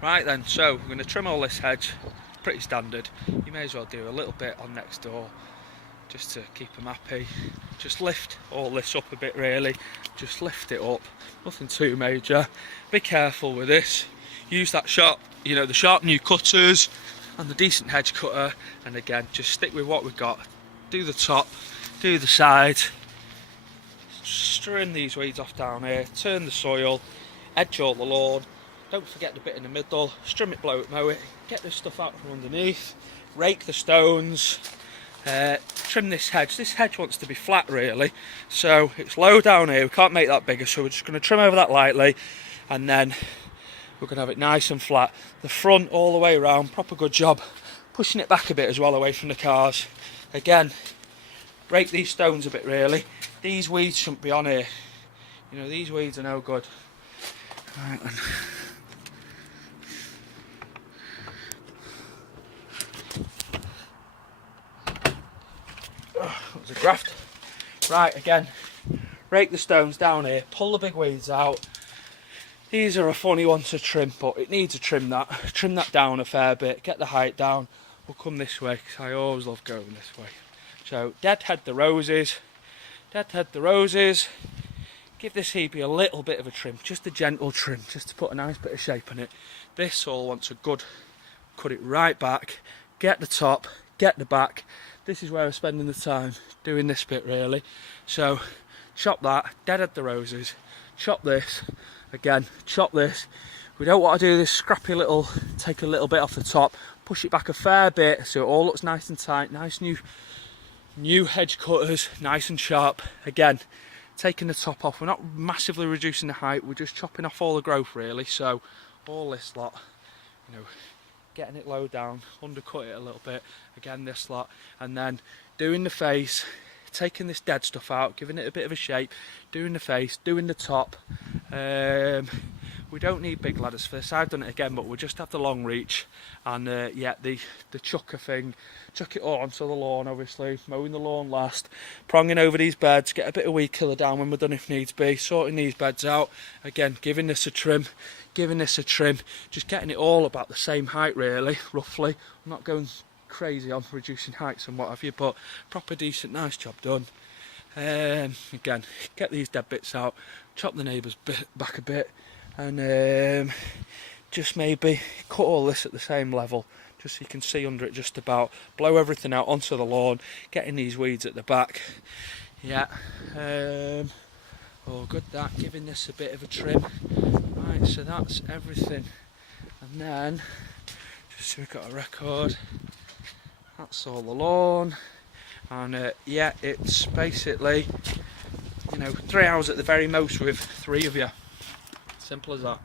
Right then, so we're going to trim all this hedge, pretty standard. You may as well do a little bit on next door, just to keep them happy. Just lift all this up a bit really, just lift it up, nothing too major. Be careful with this, use that sharp, the sharp new cutters and the decent hedge cutter, and again, just stick with what we've got. Do the top, do the side, trim these weeds off down here, turn the soil, edge all the lawn. Don't forget the bit in the middle, strum it, blow it, mow it, get this stuff out from underneath, rake the stones, trim this hedge. This hedge wants to be flat really, so it's low down here, we can't make that bigger, so we're just going to trim over that lightly, and then we're going to have it nice and flat. The front all the way around, proper good job. Pushing it back a bit as well away from the cars. Again, rake these stones a bit really. These weeds shouldn't be on here. These weeds are no good. Right then. That was a graft. Right, again, rake the stones down here, pull the big weeds out. These are a funny one to trim, but it needs a trim that down a fair bit, get the height down. We'll come this way, because I always love going this way. So, deadhead the roses, give this hebe a little bit of a trim, just a gentle trim, just to put a nice bit of shape in it. This all wants a good, cut it right back, get the top, get the back. This is where I'm spending the time, doing this bit really. So, chop that, deadhead the roses, chop this, again, chop this. We don't want to do this scrappy little, take a little bit off the top, push it back a fair bit so it all looks nice and tight, nice new hedge cutters, nice and sharp. Again, taking the top off, we're not massively reducing the height, we're just chopping off all the growth really. So all this lot, getting it low down, undercut it a little bit, again this lot, and then doing the face, taking this dead stuff out, giving it a bit of a shape, doing the face, doing the top. We don't need big ladders for this, I've done it again, but we'll just have the long reach, and yeah, the chucker thing, chuck it all onto the lawn obviously, mowing the lawn last, pronging over these beds, get a bit of weed killer down when we're done if needs be, sorting these beds out, again giving this a trim, just getting it all about the same height really, roughly. I'm not going crazy on reducing heights and what have you, but proper decent nice job done. Again, get these dead bits out, chop the neighbours back a bit, and just maybe cut all this at the same level, just so you can see under it just about, blow everything out onto the lawn, getting these weeds at the back. Yeah, all good that, giving this a bit of a trim. Right, so that's everything, and then just so we've got a record, that's all the lawn. And yeah, it's basically 3 hours at the very most with 3 of you, simple as that.